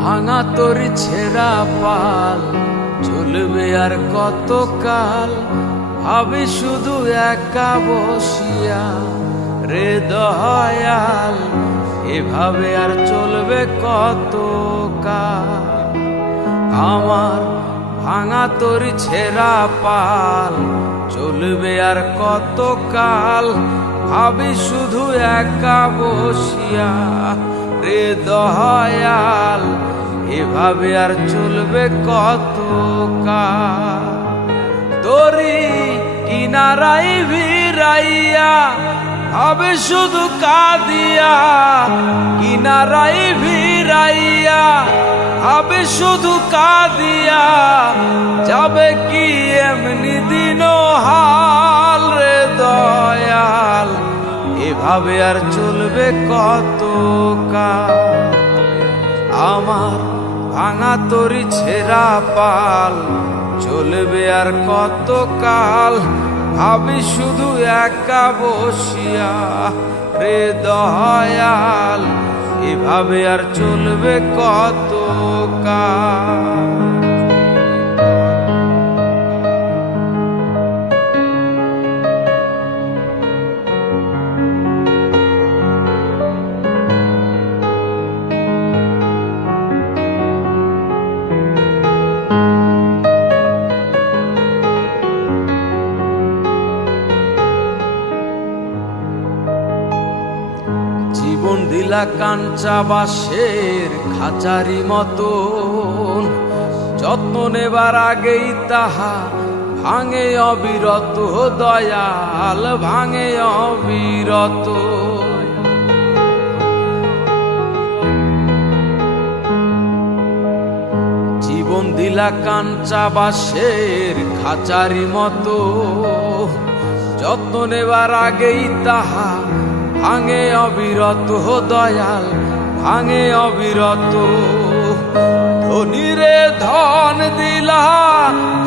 ভাঙা তোর ছেঁড়া পাল চলবে আর কতকাল, ভাবি শুধু একা বসিয়া রে দয়াল, এভাবে আর চলবে কতকাল। আমার ভাঙা তোর ছেঁড়া পাল চলবে আর কতকাল, ভাবি শুধু একা বসিয়া রে দয়াল, এভাবে আর চলবে কতকাল। তোরি কিনারাই ভিড়াইয়া ভাবে শুধু কাঁদিয়া, কিনারাই ভিড়াইয়া ভাবে শুধু কাঁদিয়া, যাবে কি এমনি দিন হাল রে দয়াল, এভাবে আর চলবে কতকাল। আমার ভাঙা তোরি ছেঁড়া পাল চলবে আর কতকাল, ভাবি শুধু একা বসিয়া রে দয়াল, এভাবে আর চলবে কতকাল। জীবন দিলা কাঞ্চা বাঁশের খাঁচারি মতন, যত্ন নেবার আগেই তাহা ভাঙে অবিরত দয়াল, ভাঙে অবিরত। জীবন দিলা কাঞ্চা বাঁশের খাঁচারি মতো, যত্ন নেবার আগেই তাহা ভাঙে অবিরত দয়াল, ভাঙে অবিরত। ধনীরে ধন দিলা,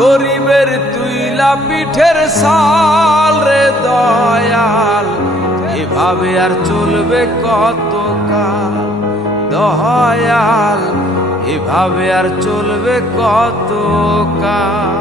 গরিবের তুইলা পিঠের সাল রে দয়াল, এভাবে আর চলবে কতকাল দয়াল, এভাবে আর চলবে কতকাল।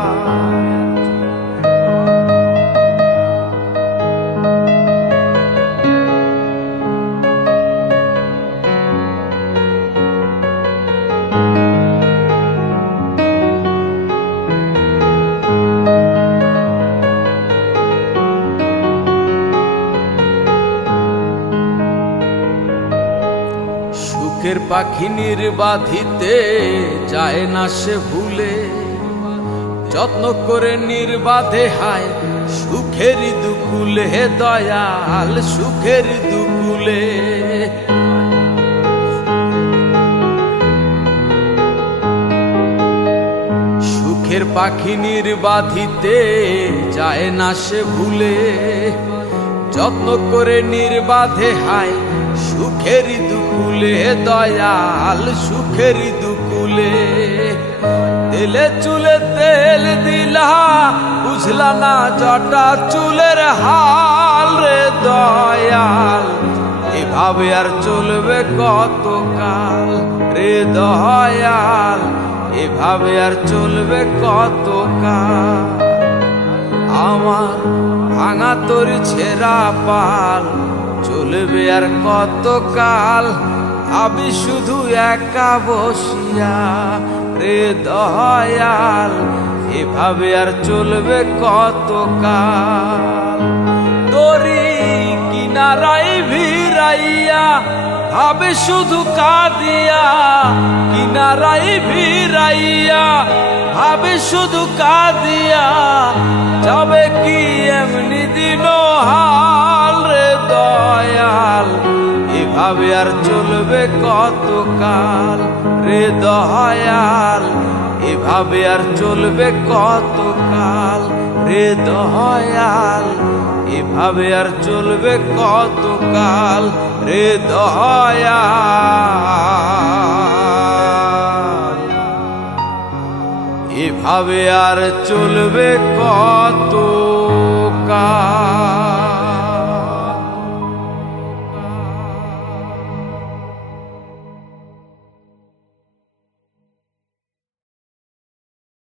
সুখের পাখি নির্বাধিতে যায় না সে ভুলে, যত্ন করে নির্বাধে হায় সুখের দুকুলে দয়াল, সুখের দুকুলে। সুখের পাখি নির্বাধিতে যায় না সে ভুলে, যত্ন করে নির্বাধে হায় সুখের দুকুলে দয়াল, সুখের দুকুলে। তেলে চুলে তেল দিলা, বুঝলা না জটা চুলের হাল রে দয়াল, এভাবে আর চলবে কতকাল রে দয়াল, এভাবে আর চলবে কতকাল। আমার ভাঙা তোর ছেঁড়া পাল চলবে আর কতকাল, ভাবি শুধু একা বসিয়া রে দয়াল, এভাবে আর চলবে কতকাল। তোরি কিনারাই ভিড়াইয়া ভাবে শুধু কাঁদিয়া, কিনারাই ভিড়াইয়া ভাবে শুধু কাঁদিয়া, যাবে কি এমনি দিন হাল রে দয়াল, এভাবে আর চলবে কতকাল রে দয়াল, এভাবে আর চলবে কতকাল রে দয়াল, এভাবে আর চলবে কতকাল রে দয়াল, এভাবে আর চলবে কতকাল।